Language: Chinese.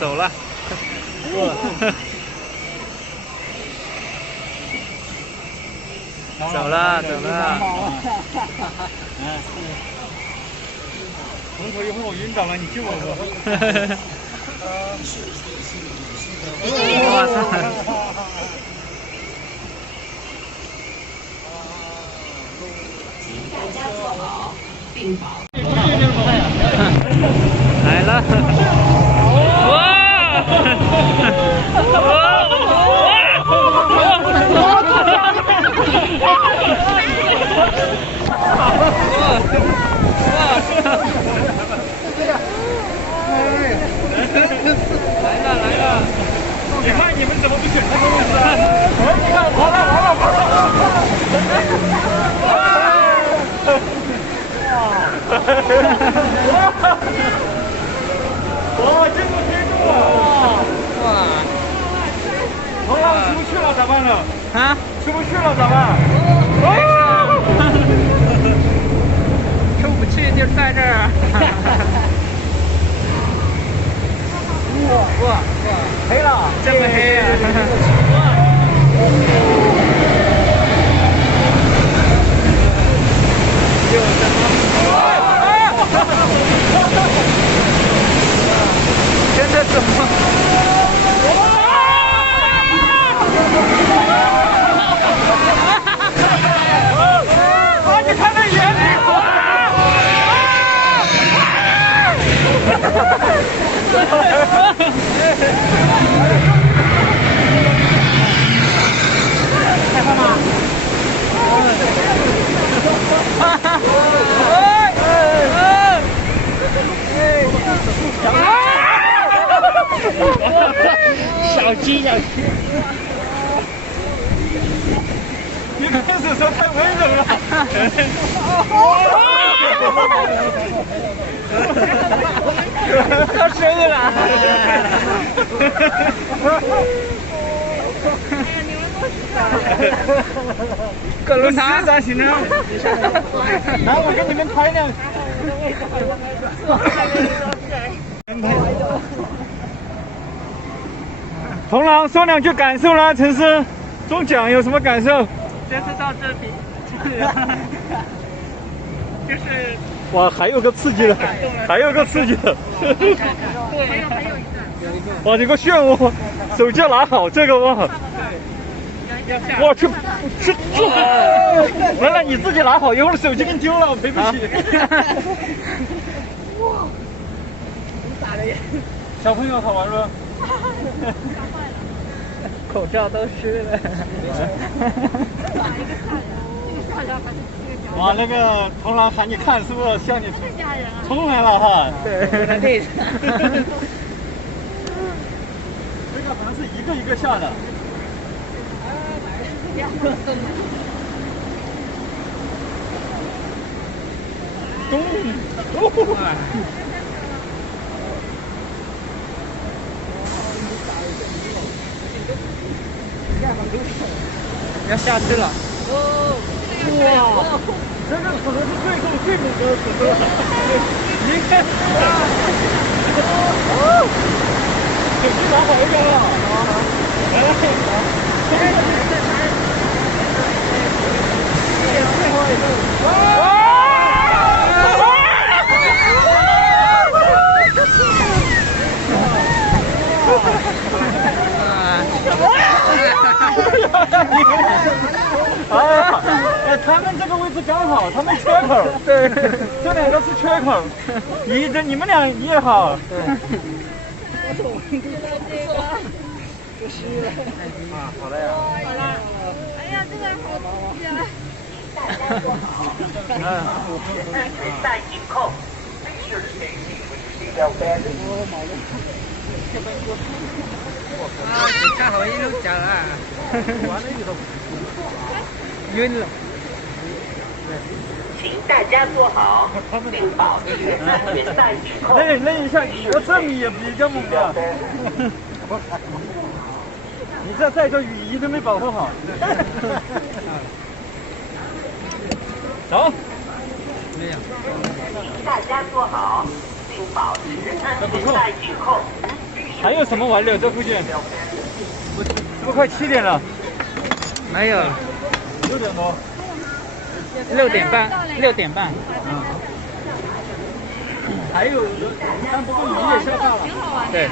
走了。走了，走了。从头一会儿我晕倒了，你救我吧。哇塞！大家坐好，并保。来了！哇！你看你们怎么不选这个位置啊？你看，跑了！哇，真的贴住了！哇！好了，出不去了咋办呢？啊？出不去了咋办？出不去就在这儿。哇！黑了，这么黑啊！现在怎么？你看那眼睛！害怕吗？小鸡，你看这时候太温柔了。要生了！各路他咋行呢？来，我给你们拍两。童郎说两句感受啦，陈思中奖有什么感受？这次到这里，就是哇，还有个刺激的，还有个刺激的。对，还有一个。哇，这个漩涡，手机要拿好这个哇。我去，来来，你自己拿好，一会儿手机给你丢了，我赔不起。哇，咋的呀？小朋友好玩吗？口罩都湿了。哇，那个童郎喊你看，是不是像你冲来了哈？对。这个好像是一个一个下的。咚！要下去了。哇，这个可能是最猛的可乐。你看，手机拿好一点了。来，最后一个。哎，他们这个位置刚好，他们缺口，对，这两个是缺口，你们俩也好。对。啊，好了呀。好了。哎呀，这个好刺激啊！带紧扣。啊，看好一路讲啊。晕了。请大家坐好，并保持安全带紧扣。愣一下，我这米也比较猛的。你这带着雨衣都没保护好。走。请大家坐好，并并保持不错现在举控。还有什么玩的？这附近？是不是快7点了没有？6点多。 6点半，6点半。还有，但不过雨也下大了。对。